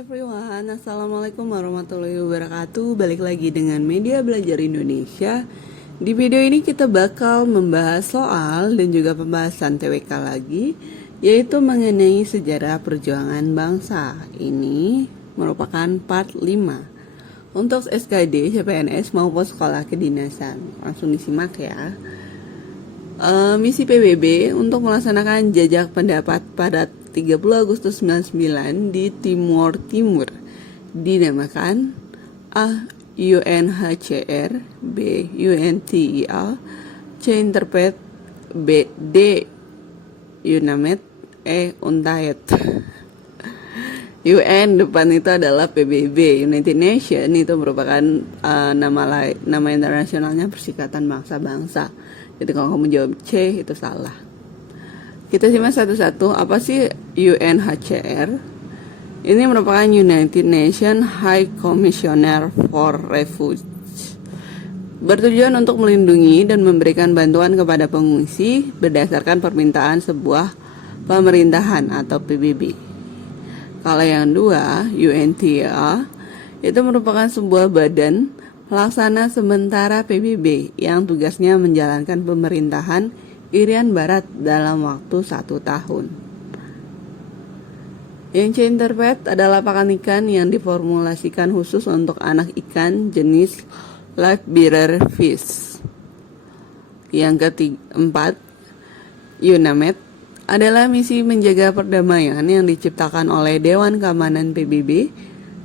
everyone, Assalamualaikum warahmatullahi wabarakatuh. Balik lagi dengan Media Belajar Indonesia. Di video ini kita bakal membahas soal dan juga pembahasan TWK lagi, yaitu mengenai sejarah perjuangan bangsa. Ini merupakan part 5 untuk SKD, CPNS maupun sekolah kedinasan. Langsung disimak ya. Misi PBB untuk melaksanakan jajak pendapat pada 30 Agustus 99 di Timor Timur dinamakan A. UNHCR, B. UNTIA, C. Interpret, B. D. UNAMED, E. UNTAED. UN depan itu adalah PBB, United Nations, itu merupakan nama internasionalnya Perserikatan Bangsa-Bangsa. Jadi kalau kamu jawab C itu salah. Kita simak satu-satu. Apa sih UNHCR? Ini merupakan United Nations High Commissioner for Refugees. Bertujuan untuk melindungi dan memberikan bantuan kepada pengungsi berdasarkan permintaan sebuah pemerintahan atau PBB. Kalau yang dua, UNTIA, itu merupakan sebuah badan pelaksana sementara PBB yang tugasnya menjalankan pemerintahan Irian Barat dalam waktu 1 tahun. Yang C. Interpret adalah pakan ikan yang diformulasikan khusus untuk anak ikan jenis live bearer fish. Yang keempat, UNAMED adalah misi menjaga perdamaian yang diciptakan oleh Dewan Keamanan PBB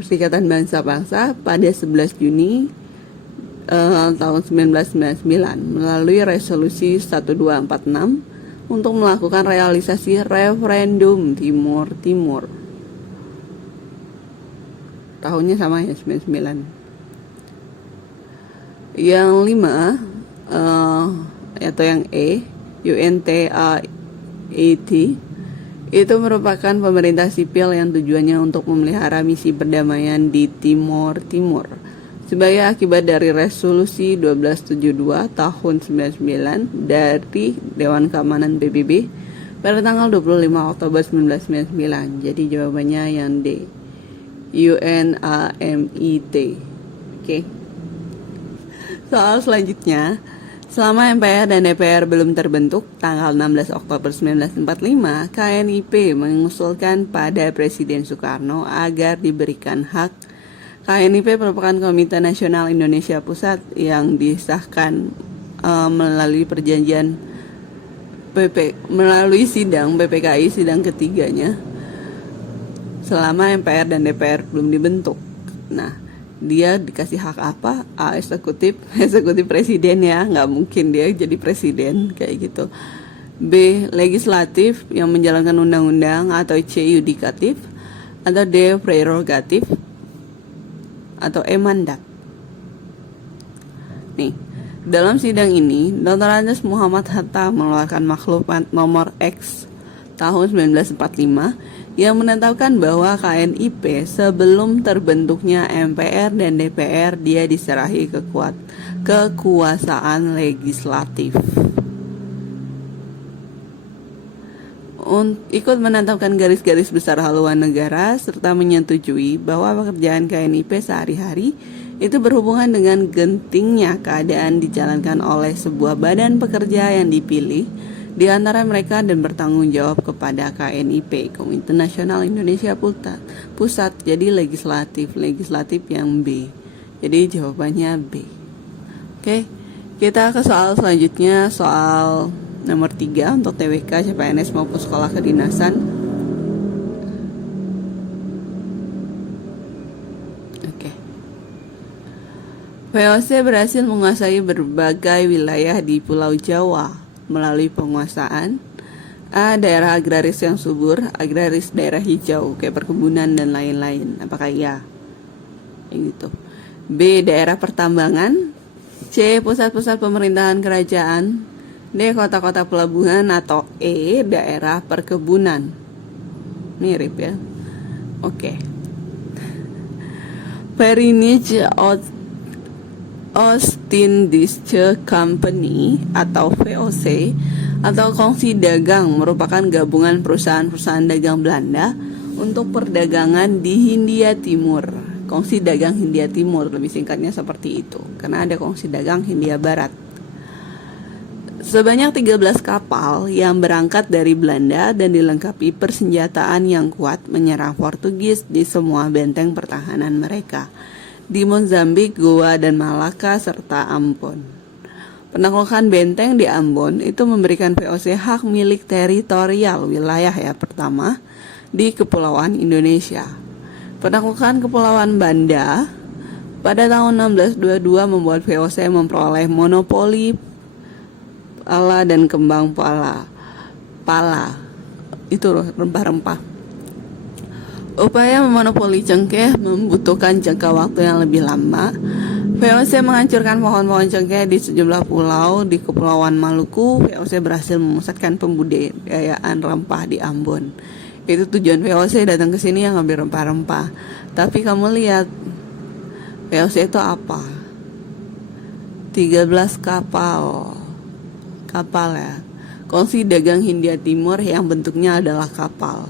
Perserikatan Bangsa-Bangsa pada 11 Juni tahun 1999 melalui resolusi 1246 untuk melakukan realisasi referendum Timor Timur. Tahunnya sama ya, 99. Yang 5 atau yang E, UNTAED, itu merupakan pemerintah sipil yang tujuannya untuk memelihara misi perdamaian di Timor Timur. Sebagai akibat dari resolusi 1272 tahun 99 dari Dewan Keamanan PBB pada tanggal 25 Oktober 1999. Jadi jawabannya yang D, UNAMIT. Oke. Soal selanjutnya, selama MPR dan DPR belum terbentuk tanggal 16 Oktober 1945, KNIP mengusulkan pada Presiden Soekarno agar diberikan hak. KNIP merupakan Komite Nasional Indonesia Pusat yang disahkan melalui perjanjian melalui sidang PPKI, sidang ketiganya, selama MPR dan DPR belum dibentuk. Nah, dia dikasih hak apa? A. Eksekutif presiden ya, nggak mungkin dia jadi presiden kayak gitu. B. Legislatif yang menjalankan undang-undang, atau C. Yudikatif, atau D. Prerogatif, atau mandat. Nih, dalam sidang ini, Dr. Andes Muhammad Hatta mengeluarkan maklumat nomor X tahun 1945 yang menetapkan bahwa KNIP sebelum terbentuknya MPR dan DPR dia diserahi kekuasaan legislatif. Ikut menetapkan garis-garis besar haluan negara serta menyetujui bahwa pekerjaan KNIP sehari-hari itu berhubungan dengan gentingnya keadaan dijalankan oleh sebuah badan pekerja yang dipilih di antara mereka dan bertanggung jawab kepada KNIP, Komite Nasional Indonesia Pusat. Jadi legislatif yang B. Jadi jawabannya B. Oke, kita ke soal selanjutnya, soal nomor 3 untuk TWK, CPNS maupun sekolah kedinasan. Oke. VOC berhasil menguasai berbagai wilayah di Pulau Jawa melalui penguasaan A. Daerah agraris yang subur, agraris daerah hijau kayak perkebunan dan lain-lain. Apakah iya? Kayak gitu. B. Daerah pertambangan. C. Pusat-pusat pemerintahan kerajaan. D. Kota-kota pelabuhan, atau E. Daerah perkebunan. Mirip ya. Oke. Verenigde Oostindische Company atau VOC atau Kongsi Dagang merupakan gabungan perusahaan-perusahaan dagang Belanda untuk perdagangan di Hindia Timur. Kongsi dagang Hindia Timur, lebih singkatnya seperti itu, karena ada kongsi dagang Hindia Barat. Sebanyak 13 kapal yang berangkat dari Belanda dan dilengkapi persenjataan yang kuat menyerang Portugis di semua benteng pertahanan mereka di Mozambik, Goa, dan Malaka, serta Ambon. Penaklukan benteng di Ambon itu memberikan VOC hak milik teritorial wilayah pertama di Kepulauan Indonesia. Penaklukan Kepulauan Banda pada tahun 1622 membuat VOC memperoleh monopoli pala dan kembang pala. Itu rempah-rempah. Upaya memonopoli cengkeh membutuhkan jangka waktu yang lebih lama. VOC menghancurkan pohon-pohon cengkeh di sejumlah pulau di Kepulauan Maluku. VOC berhasil memusatkan pembudidayaan rempah di Ambon. Itu tujuan VOC datang ke sini yang ngambil rempah-rempah. Tapi kamu lihat VOC itu apa? 13 kapal ya. Kongsi dagang Hindia Timur yang bentuknya adalah kapal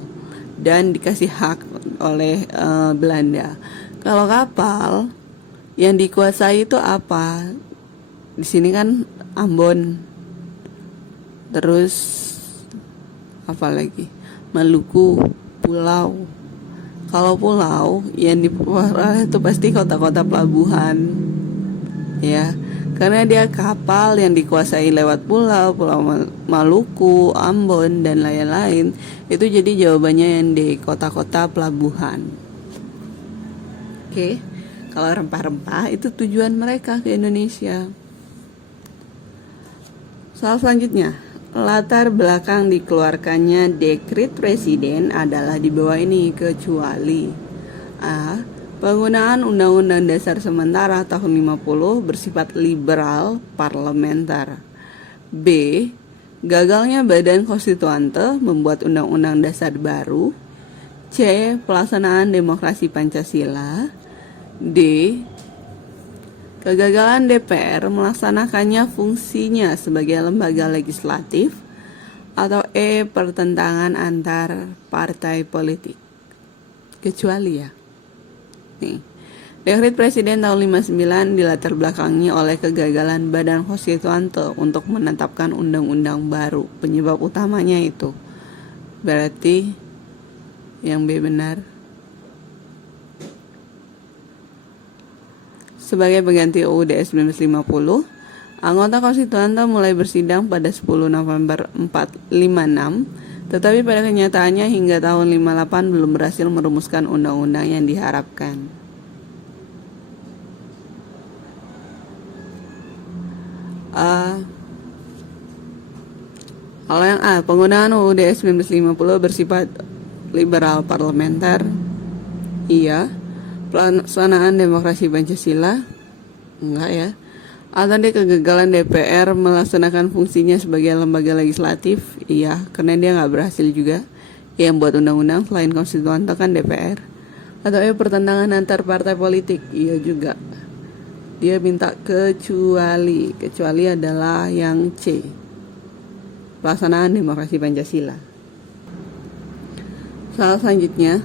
dan dikasih hak oleh Belanda. Kalau kapal yang dikuasai itu apa? Di sini kan Ambon. Terus apa lagi? Maluku, pulau. Kalau pulau yang dikuasai itu pasti kota-kota pelabuhan. Ya. Karena dia kapal yang dikuasai lewat pulau Maluku, Ambon, dan lain-lain. Itu jadi jawabannya yang di kota-kota pelabuhan. Oke, kalau rempah-rempah itu tujuan mereka ke Indonesia. Soal selanjutnya, latar belakang dikeluarkannya dekret presiden adalah di bawah ini, kecuali A. Penggunaan Undang-Undang Dasar Sementara tahun 50 bersifat liberal parlementer. B. Gagalnya Badan Konstituante membuat Undang-Undang Dasar baru. C. Pelaksanaan demokrasi Pancasila. D. Kegagalan DPR melaksanakannya fungsinya sebagai lembaga legislatif. Atau E. Pertentangan antar partai politik. Kecuali ya. Nih, dekret presiden tahun 59 dilatar belakangi oleh kegagalan Badan Konstituante untuk menetapkan undang-undang baru. Penyebab utamanya itu. Berarti yang B benar. Sebagai pengganti UUD 1950, anggota konstituante mulai bersidang pada 10 November 456, tetapi pada kenyataannya hingga tahun 58 belum berhasil merumuskan undang-undang yang diharapkan. Kalau yang A, penggunaan UUD 1950 bersifat liberal parlementer. Iya. Pelaksanaan demokrasi Pancasila. Enggak ya. Atau dia kegagalan DPR melaksanakan fungsinya sebagai lembaga legislatif. Iya, karena dia nggak berhasil juga. Yang buat undang-undang selain konstituante kan DPR. Atau pertentangan antar partai politik. Iya juga. Dia minta kecuali. Kecuali adalah yang C. Pelaksanaan demokrasi Pancasila. Soal selanjutnya,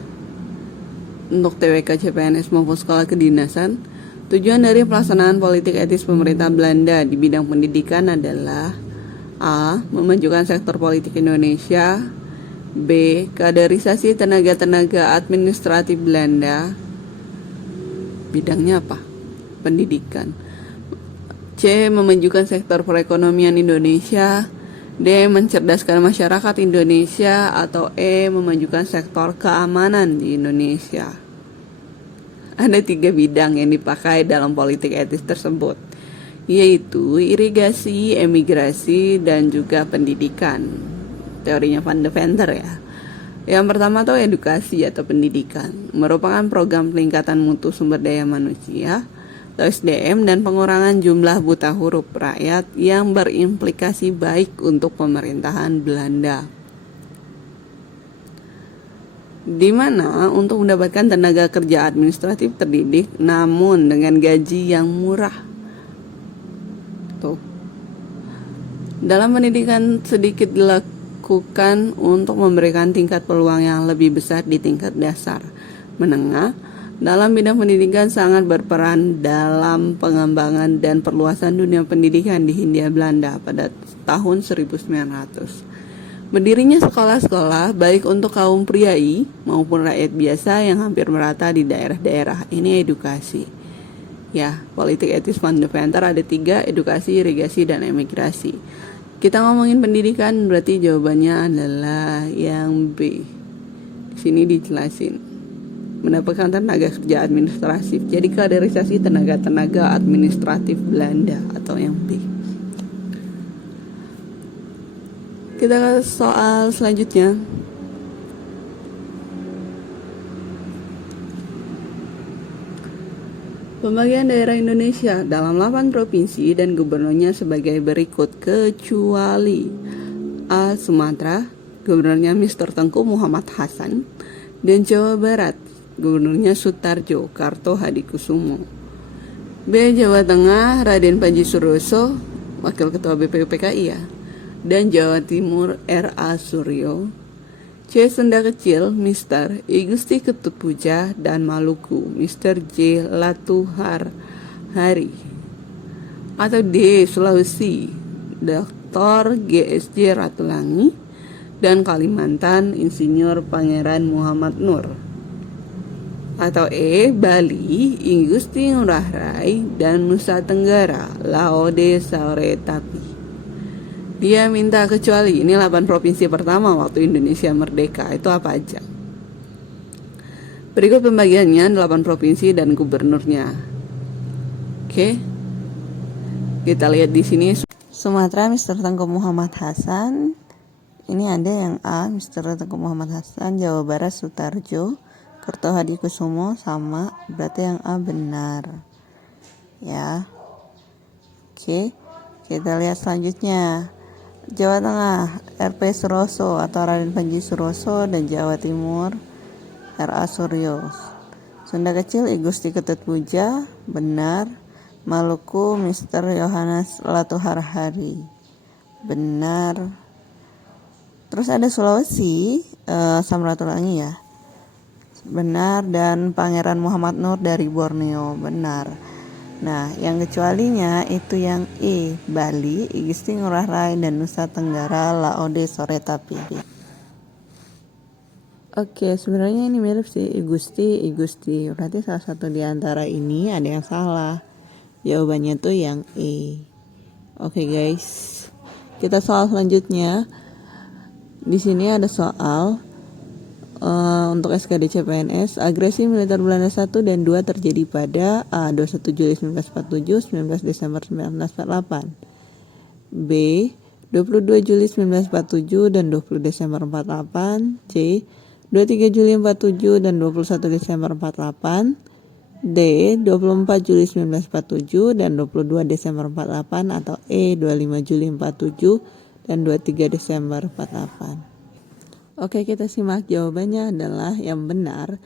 untuk TWK, CPNS maupun sekolah kedinasan, tujuan dari pelaksanaan politik etis pemerintah Belanda di bidang pendidikan adalah A. Memajukan sektor politik Indonesia. B. Kaderisasi tenaga-tenaga administratif Belanda. Bidangnya apa? Pendidikan. C. Memajukan sektor perekonomian Indonesia. D. Mencerdaskan masyarakat Indonesia. Atau E. Memajukan sektor keamanan di Indonesia. Ada 3 bidang yang dipakai dalam politik etis tersebut, yaitu irigasi, emigrasi, dan juga pendidikan. Teorinya Van Deventer ya. Yang pertama tuh edukasi atau pendidikan, merupakan program peningkatan mutu sumber daya manusia atau SDM dan pengurangan jumlah buta huruf rakyat yang berimplikasi baik untuk pemerintahan Belanda. Di mana untuk mendapatkan tenaga kerja administratif terdidik namun dengan gaji yang murah. Tuh. Dalam pendidikan sedikit dilakukan dilakukan untuk memberikan tingkat peluang yang lebih besar di tingkat dasar menengah dalam bidang pendidikan, sangat berperan dalam pengembangan dan perluasan dunia pendidikan di Hindia Belanda pada tahun 1900. Berdirinya sekolah-sekolah baik untuk kaum priai maupun rakyat biasa yang hampir merata di daerah-daerah. Ini edukasi. Ya, politik etis fundamental ada 3, edukasi, irigasi, dan emigrasi. Kita ngomongin pendidikan, berarti jawabannya adalah yang B. Di sini dijelasin. Mendapatkan tenaga kerja administratif. Jadi kaderisasi tenaga-tenaga administratif Belanda atau yang B. Kita ke soal selanjutnya. Pembagian daerah Indonesia dalam 8 provinsi dan gubernurnya sebagai berikut kecuali A. Sumatera, gubernurnya Mr. Tengku Muhammad Hasan, dan Jawa Barat, gubernurnya Sutarjo Karto Hadikusumo. B. Jawa Tengah, Raden Panji Suroso, wakil ketua BPUPKI ya, dan Jawa Timur R.A. Suryo. C. Sunda Kecil Mr. I Gusti Ketut Puja, dan Maluku Mr. J. Latuhar Hari. Atau D. Sulawesi Dr. G.S.J. Ratulangi, dan Kalimantan Insinyur Pangeran Muhammad Nur. Atau E. Bali I Gusti Ngurah Rai, dan Nusa Tenggara Laode Saore Tapi. Dia minta kecuali, ini 8 provinsi pertama waktu Indonesia merdeka, itu apa aja? Berikut pembagiannya 8 provinsi dan gubernurnya. Oke. Kita lihat di sini. Sumatera Mr. Tengku Muhammad Hasan. Ini ada yang A, Mr. Tengku Muhammad Hasan. Jawa Barat Sutarjo Kerto Hadikusumo, sama, berarti yang A benar. Ya. Oke. Kita lihat selanjutnya. Jawa Tengah R.P. Suroso atau Raden Panji Suroso, dan Jawa Timur R.A. Suryo. Sunda Kecil I Gusti Ketut Puja, benar. Maluku Mr. Yohanes Latuhar Hari, benar. Terus ada Sulawesi Samratulangi ya, benar. Dan Pangeran Muhammad Nur dari Borneo, benar. Nah, yang kecualinya itu yang E, Bali I Gusti Ngurah Rai, dan Nusa Tenggara Laode Sore Tapi. Oke, sebenarnya ini mirip sih, I Gusti. Berarti salah satu di antara ini ada yang salah. Jawabannya tuh yang E. Oke guys, kita soal selanjutnya. Di sini ada soal untuk SKD CPNS, agresi militer Belanda 1 dan 2 terjadi pada A. 21 Juli 1947, 19 Desember 1948. B. 22 Juli 1947 dan 20 Desember 48. C. 23 Juli 47 dan 21 Desember 48. D. 24 Juli 1947 dan 22 Desember 48. Atau E. 25 Juli 47 dan 23 Desember 48. Oke, kita simak jawabannya adalah yang benar.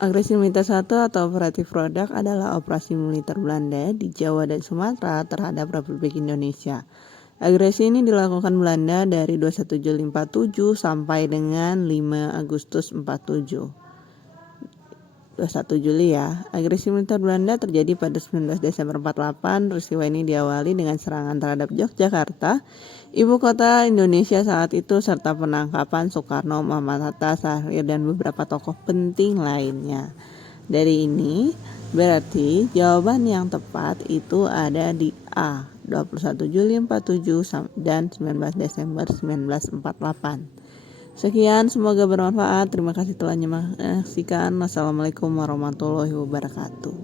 Agresi militer 1 atau operatif produk adalah operasi militer Belanda di Jawa dan Sumatera terhadap Republik Indonesia. Agresi ini dilakukan Belanda dari 21 Juli 47 sampai dengan 5 Agustus 47. 21 Juli ya. Agresi militer Belanda terjadi pada 19 Desember 48. Peristiwa ini diawali dengan serangan terhadap Yogyakarta, ibu kota Indonesia saat itu, serta penangkapan Soekarno, Muhammad Hatta, Syahrir, dan beberapa tokoh penting lainnya. Dari ini berarti jawaban yang tepat itu ada di A, 21 Juli 47 dan 19 Desember 1948. Sekian, semoga bermanfaat. Terima kasih telah menyaksikan. Wassalamualaikum warahmatullahi wabarakatuh.